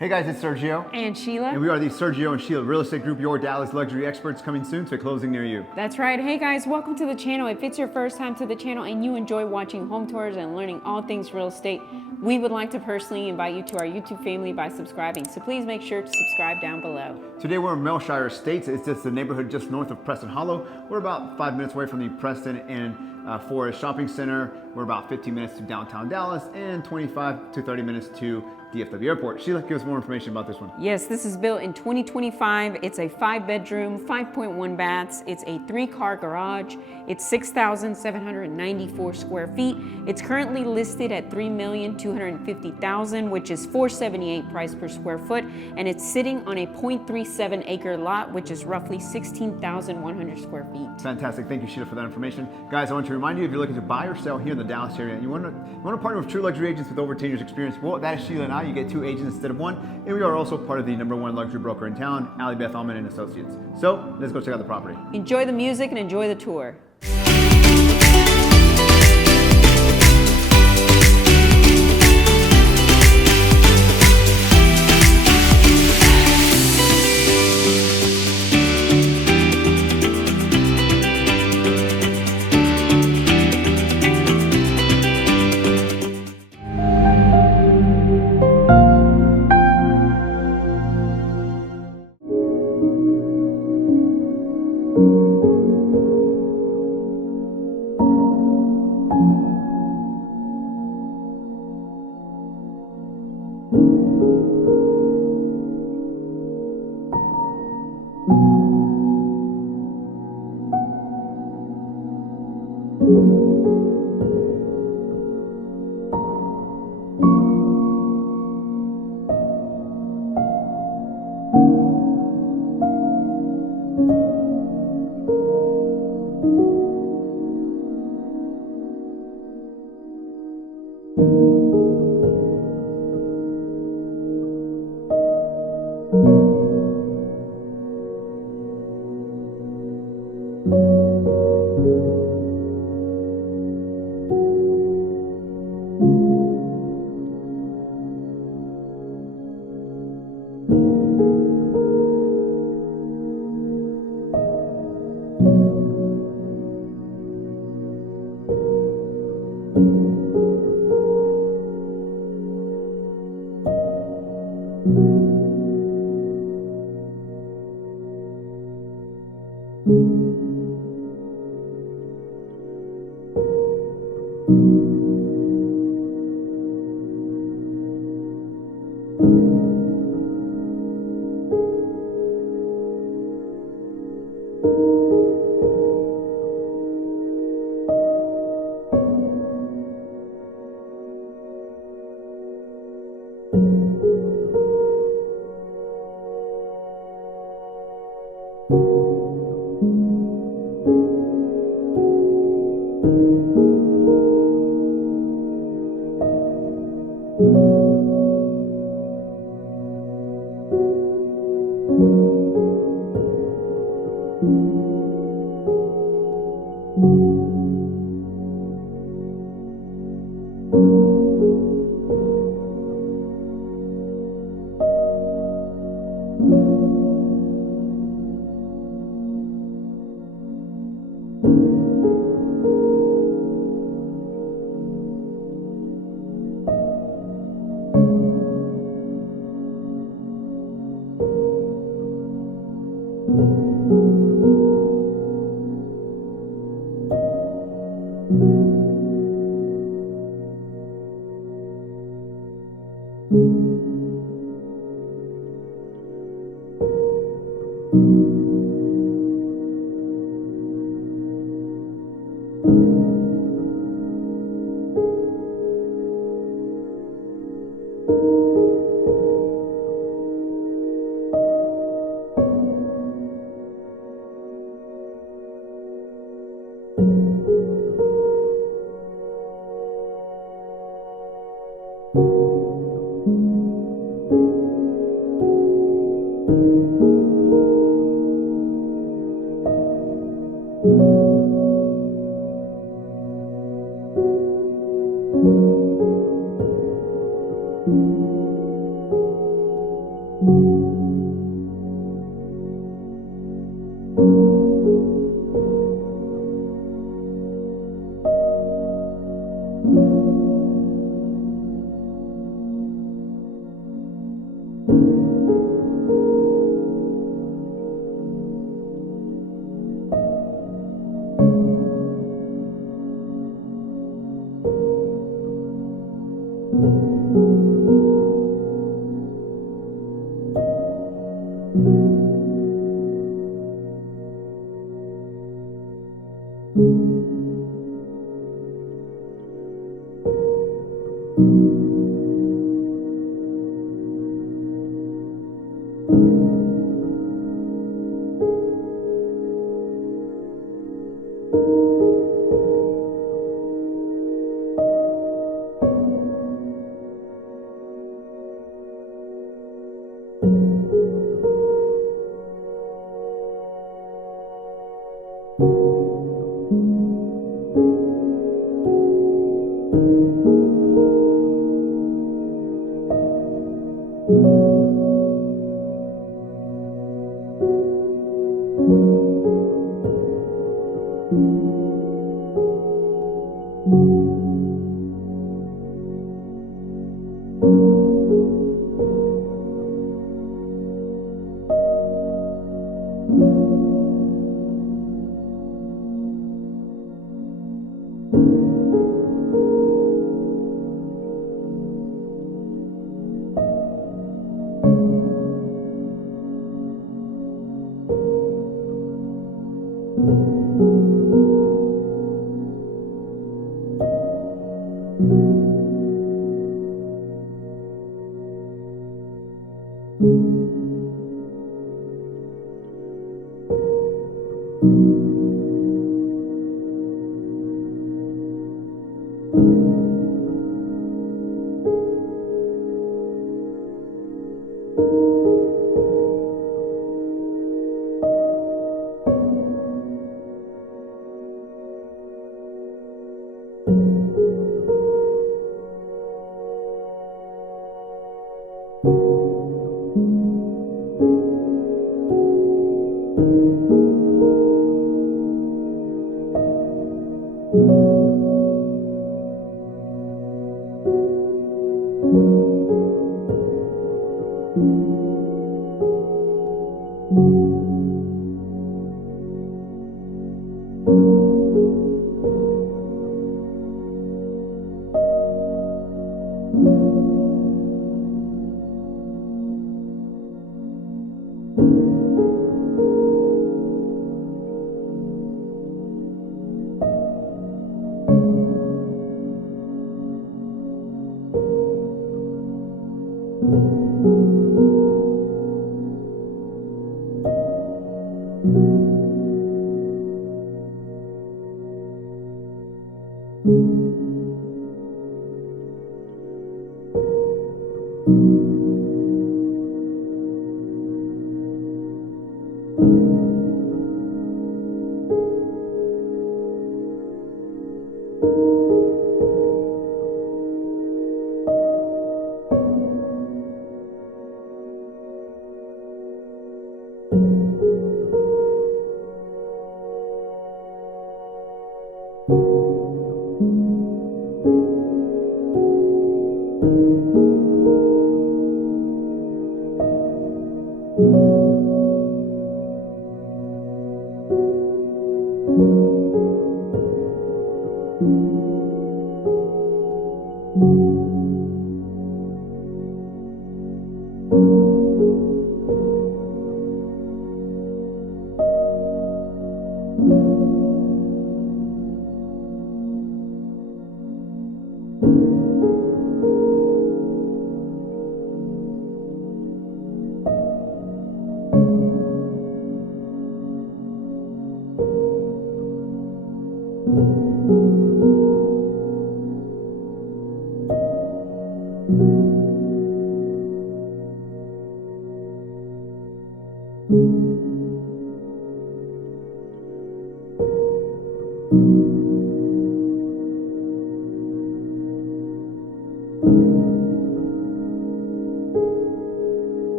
Hey guys, it's Sergio. And Sheila. And we are the Sergio and Sheila Real Estate Group, your Dallas luxury experts, coming soon to a closing near you. That's right. Hey guys, welcome to the channel. If it's your first time to the channel and you enjoy watching home tours and learning all things real estate, we would like to personally invite you to our YouTube family by subscribing. So please make sure to subscribe down below. Today we're in Melshire Estates. It's just the neighborhood just north of Preston Hollow. We're about 5 minutes away from the Preston and Forest Shopping Center. We're about 15 minutes to downtown Dallas and 25 to 30 minutes to DFW Airport. Sheila, give us more information about this one. Yes, this is built in 2025. It's a 5-bedroom, 5.1 baths. It's a 3-car garage. It's 6,794 square feet. It's currently listed at $3,250,000, which is $478 price per square foot, and it's sitting on a 0.37 acre lot, which is roughly 16,100 square feet. Fantastic. Thank you, Sheila, for that information. Guys, I want to remind you, if you're looking to buy or sell here in the Dallas area and you want to partner with true luxury agents with over 10 years experience, well, that is Sheila and I. You get 2 agents instead of 1, and we are also part of the #1 luxury broker in town, Allie Beth Allman and Associates. So let's go check out the property. Enjoy the music and enjoy the tour.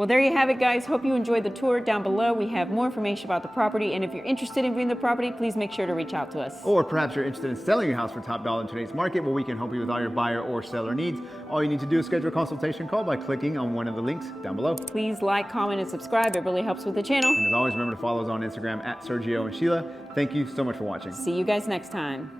Well, there you have it, guys. Hope you enjoyed the tour. Down below, we have more information about the property. And if you're interested in viewing the property, please make sure to reach out to us. Or perhaps you're interested in selling your house for top dollar in today's market, where we can help you with all your buyer or seller needs. All you need to do is schedule a consultation call by clicking on one of the links down below. Please like, comment, and subscribe. It really helps with the channel. And as always, remember to follow us on Instagram at Sergio and Sheila. Thank you so much for watching. See you guys next time.